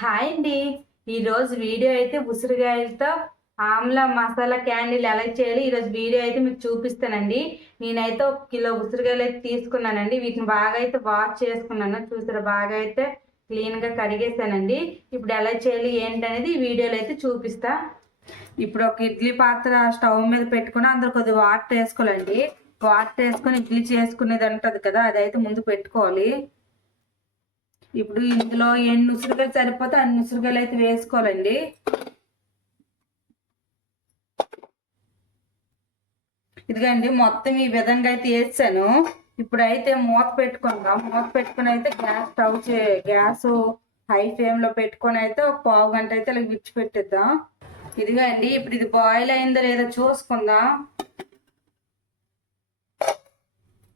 Hi అండి. ఈరోజు video అయితే ఉసిరికాయలతో ఆమ్లా మసాలా క్యాండిల్ ఎలా చేయాలి ఈరోజు వీడియో అయితే మీకు చూపిస్తానండి. నేనైతే 1 కిలో ఉసిరికాయలు అయితే తీసుకున్నానండి. వీటిని బాగా అయితే వాష్ చేసుకున్నాను. చూసారా, బాగా అయితే క్లీన్గా కడిగేసానండి. ఇప్పుడు ఎలా చేయాలి ఏంటనేది ఈ వీడియోలో అయితే చూపిస్తా. ఇప్పుడు ఒక ఇడ్లీ పాత్ర స్టవ్ మీద పెట్టుకుని అందులో కొద్దిగా వాటర్ వేసుకోవాలండి. వాటర్ వేసుకొని ఇడ్లీ చేసుకునేది ఉంటుంది కదా, అదైతే ముందు పెట్టుకోవాలి. ఇప్పుడు ఇందులో ఎన్ని ఉసిరికాయలు సరిపోతే అన్ని ఉసిరికాయలు అయితే వేసుకోవాలండి. ఇదిగండి మొత్తం ఈ విధంగా అయితే వేసాను. ఇప్పుడు అయితే మూత పెట్టుకుందాం. మూత పెట్టుకుని అయితే గ్యాస్ హై ఫ్లేమ్ లో పెట్టుకొని అయితే ఒక పావు గంట అయితే ఇలా విడిచిపెట్టిద్దాం. ఇదిగండి ఇప్పుడు ఇది బాయిల్ అయిందో లేదో చూసుకుందాం.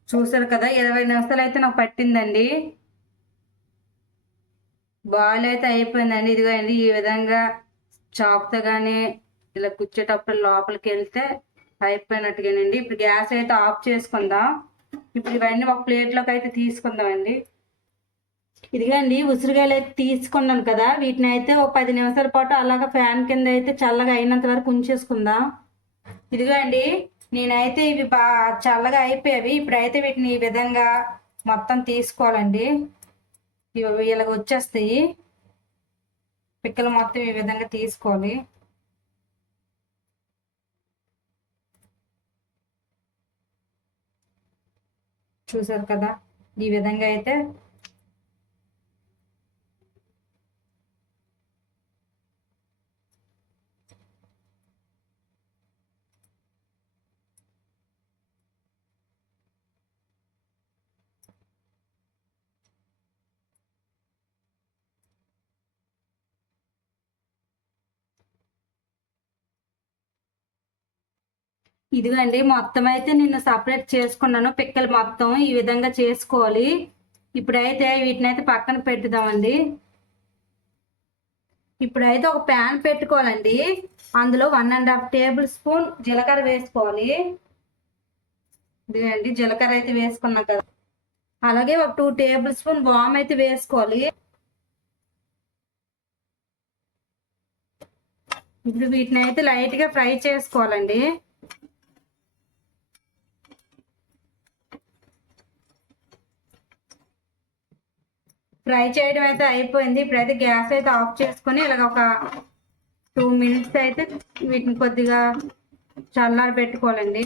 చూసారు కదా, 20 నిమిషాలు అయితే నాకు పట్టిందండి. బాయిల్ అయితే అయిపోయిందండి. ఇదిగోండి ఈ విధంగా చాకుతో కానీ ఇలా కూర్చేటప్పుడు లోపలికి వెళ్తే అయిపోయినట్టుగానండి. ఇప్పుడు గ్యాస్ అయితే ఆఫ్ చేసుకుందాం. ఇప్పుడు ఇవన్నీ ఒక ప్లేట్లోకి అయితే తీసుకుందామండి. ఇదిగండి ఉసిరికాయలు అయితే తీసుకున్నాను కదా, వీటిని అయితే ఒక 10 నిమిషాల పాటు అలాగ ఫ్యాన్ కింద అయితే చల్లగా అయినంత వరకు ఉంచేసుకుందాం. ఇదిగోండి నేనైతే ఇవి బాగా చల్లగా అయిపోయావి. ఇప్పుడైతే వీటిని ఈ విధంగా మొత్తం తీసుకోవాలండి. ఇవి ఇలాగ వచ్చేస్తాయి. పిక్కలు మొత్తం ఈ విధంగా తీసుకోవాలి. చూసారు కదా, ఈ విధంగా అయితే ఇదిగండి మొత్తం అయితే నేను సపరేట్ చేసుకున్నాను. పిక్కలు మొత్తం ఈ విధంగా చేసుకోవాలి. ఇప్పుడైతే వీటిని అయితే పక్కన పెట్టుదామండి. ఇప్పుడైతే ఒక ప్యాన్ పెట్టుకోవాలండి. అందులో 1.5 టేబుల్ స్పూన్ జీలకర్ర వేసుకోవాలి. ఇదిగండి జీలకర్ర అయితే వేసుకున్నాం కదా, అలాగే ఒక 2 టేబుల్ స్పూన్ వామ్ అయితే వేసుకోవాలి. ఇప్పుడు వీటిని అయితే లైట్గా ఫ్రై చేసుకోవాలండి. ఫ్రై చేయడం అయితే అయిపోయింది. ఇప్పుడైతే గ్యాస్ అయితే ఆఫ్ చేసుకొని ఇలాగ ఒక 2 మినిట్స్ అయితే వీటిని కొద్దిగా చల్లారి పెట్టుకోవాలండి.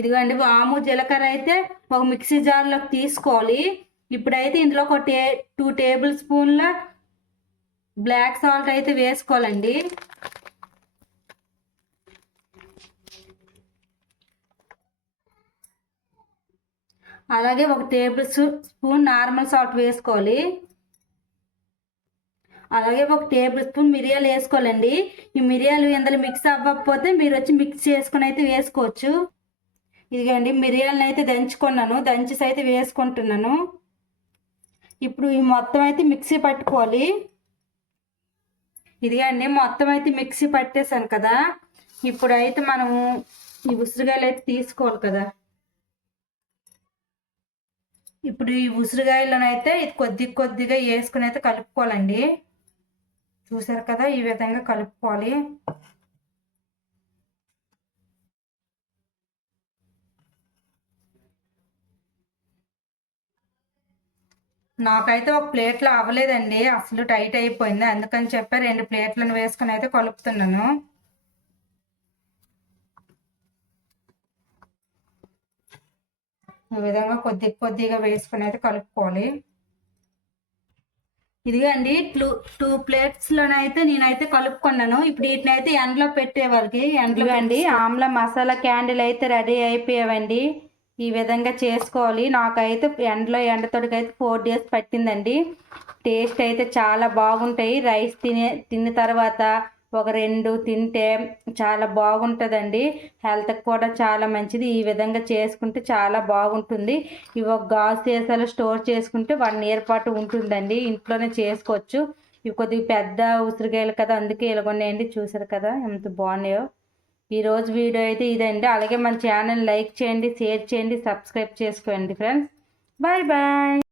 ఇదిగోండి వాము జీలకర్ర అయితే ఒక మిక్సీ జార్లోకి తీసుకోవాలి. ఇప్పుడైతే ఇందులో ఒక 2 టేబుల్ స్పూన్ల బ్లాక్ సాల్ట్ అయితే వేసుకోవాలండి. అలాగే ఒక టేబుల్ స్పూన్ నార్మల్ సాల్ట్ వేసుకోవాలి. అలాగే ఒక టేబుల్ స్పూన్ మిరియాలు వేసుకోవాలండి. ఈ మిరియాలు ఇందులో మిక్స్ అవ్వకపోతే మీరు వచ్చి మిక్స్ చేసుకుని అయితే వేసుకోవచ్చు. ఇదిగండి మిరియాలను అయితే దంచుకున్నాను, దంచేసి అయితే వేసుకుంటున్నాను. ఇప్పుడు ఈ మొత్తం అయితే మిక్సీ పట్టుకోవాలి. ఇదిగండి మొత్తం అయితే మిక్సీ పట్టేసాను కదా, ఇప్పుడైతే మనము ఈ ఉసిరికాయలు అయితే తీసుకోవాలి కదా. ఇప్పుడు ఈ ఉసిరికాయలనైతే ఇది కొద్దిగా వేసుకుని అయితే కలుపుకోవాలండి. చూసారు కదా, ఈ విధంగా కలుపుకోవాలి. నాకైతే ఒక ప్లేట్లో అవ్వలేదండి, అసలు టైట్ అయిపోయింది. అందుకని చెప్పి 2 ప్లేట్లను వేసుకుని అయితే కలుపుతున్నాను. ఈ విధంగా కొద్దిగా వేసుకుని అయితే కలుపుకోవాలి. ఇదిగండి 2 ప్లేట్స్లోనైతే నేనైతే కలుపుకున్నాను. ఇప్పుడు వీటిని అయితే ఎండలో పెట్టేవాళ్ళకి ఎండలో అండి ఆమ్లా మసాలా క్యాండిల్ అయితే రెడీ అయిపోయావండి. ఈ విధంగా చేసుకోవాలి. నాకైతే ఎండతోటికైతే 4 డేస్ పట్టిందండి. టేస్ట్ అయితే చాలా బాగుంటాయి. రైస్ తిన్న తర్వాత ఒక 2 తింటే చాలా బాగుంటుందండి. హెల్త్కి కూడా చాలా మంచిది. ఈ విధంగా చేసుకుంటే చాలా బాగుంటుంది. ఇవి ఒక గాజు సీసాలో స్టోర్ చేసుకుంటే 1 ఇయర్ పాటు ఉంటుందండి. ఇంట్లోనే చేసుకోవచ్చు. ఇవి కొద్దిగా పెద్ద ఉసిరికాయలు కదా, అందుకే ఇలాగొన్నాయండి. చూసారు కదా ఎంత బాగున్నాయో. ఈరోజు వీడియో అయితే ఇదండి. అలాగే మన ఛానల్ లైక్ చేయండి, షేర్ చేయండి, సబ్స్క్రైబ్ చేసుకోండి ఫ్రెండ్స్. Bye bye.